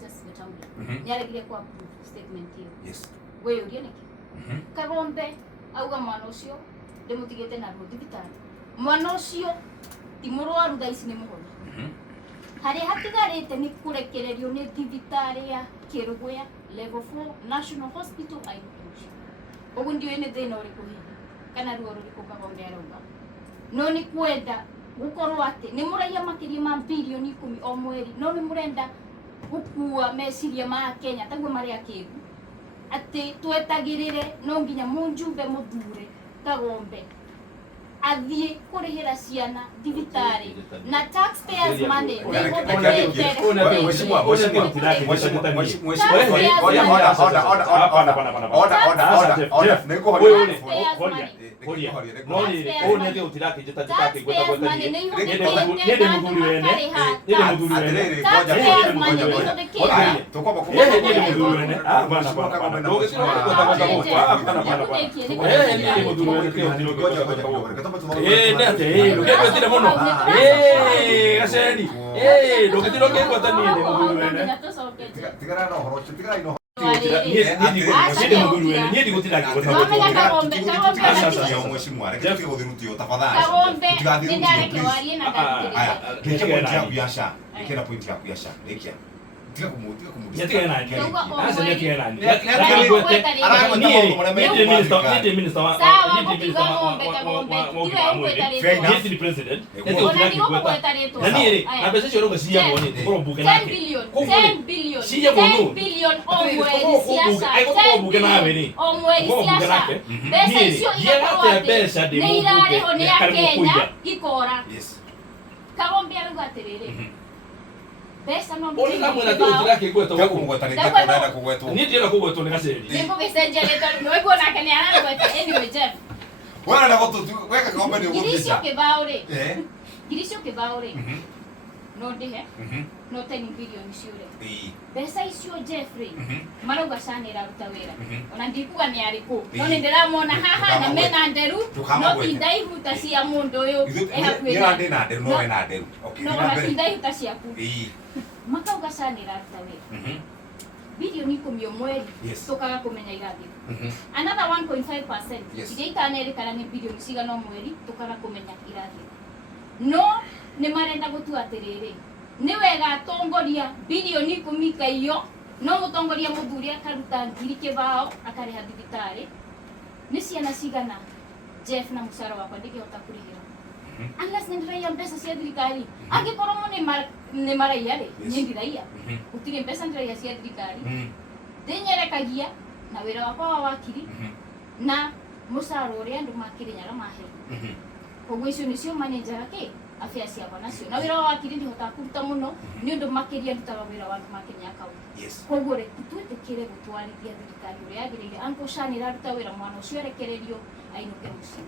process betauri nyaregire kwa statement hiyo. Yes. Wewe uriye niki Kagombe auga mwana ucio ndimutigite na thibitarĩ mwana ucio ti mũrwaru thaa ici nĩ mũhonia harĩa hatigarĩte nĩ kũrekererio nĩ thibitarĩ ya Kiririmbi level 4 National Hospital Inclusion. Ũguo ndiũĩ nĩ thĩna ũrĩkũ hihi kana ruo rũrĩkũ Kagombe arauga no nĩ kwenda gukorwo atĩ nĩ mũraiya makĩria ma bilioni 10 o mweri no nĩ mũrenda gũkua meciria ma Kenya taguo marĩa kĩgu atĩ twetagĩrĩre no nginya mũnjumbe mũthure Kagombe athiĩ kũrĩhĩra ciana thibitarĩ na taxpayers money Ndio mono. Gaceri. Ndũgĩthirwo kĩngwata niĩ nĩ mũthuri wene. Tigara no horo, tigara ino. Niĩ ndigũtira kĩngwata. Kagombe mheshimiwa reke gũthirutio tafadhali. Kagombe nĩndareke warie na ndathikĩrĩria. Kĩra point ya biacara. Rekia. Tiga kumutia. Tiga nani. Asa tiga nani. Ni minister wa ni president. Nani na pesa hiyo ngasiya mwone kwa bunge nake. 10 billion. 10 billion o mwezi siasa. O mwezi siasa. Pesa hiyo pesa de mungu. Ni ya Kenya ikora. Yes. Kagombe aruga atiriri. Pesa no ndi kamwena tutira kigweto gako mugwetanite kunaenda kugwetwo ni ndira kugwetwo ni gaceri nimbo gicenje leto no iguo nake ni aragweta anyway Jeff wana na gotu weka Kagombe ni ugumisha girisho kibaure girisho kibaure no ndihe no 10 billion ciure pesa icio Jeffrey marauga sana iraruta wira ona ndikuga ni ariku no ni ndiramona haha na mena nderu no indaihuta cia mundu uyu ehakwira ndina nderu no wena nderu okay no indaihuta ciaku makauga sana iraruta wira bilioni 10 mweri tukaga kumenya irathira another 1.5% ije itanerikana ni bilioni cigana mweri tukaga kumenya irathira no ni marenda gutua atiriri ni wega atongoria bilioni 10 kaiyo no mutongoria muthuri akaruta ngiri kibao akareha thibitarĩ ni ciana cigana Jeff na musara wakwa ndingĩhota kũrĩhĩra unless ni ndĩraiya mbeca cia thirikari angĩkorwo ni maraiya rĩ ni ndĩraiya gũtirĩ mbeca ndĩraiya cia thirikari ndĩnyerekagia na wĩra wakwa wa wakiri na musara ũrĩa andũ makĩrĩnyaga mahe koguo icio nĩcio manager ake afya ciakwa nacio na wĩra wa wakiri ndihotaga kũruta mũno nĩ ũndũ makĩria ndutaga wĩra wa andũ makĩnya kaunti koguo rĩ twĩtĩkĩre gũtwarithia thirikari ũrĩa yagĩrĩire anko Shani ĩraruta wĩra mwana ũcio arekererio ainũke mũciĩ.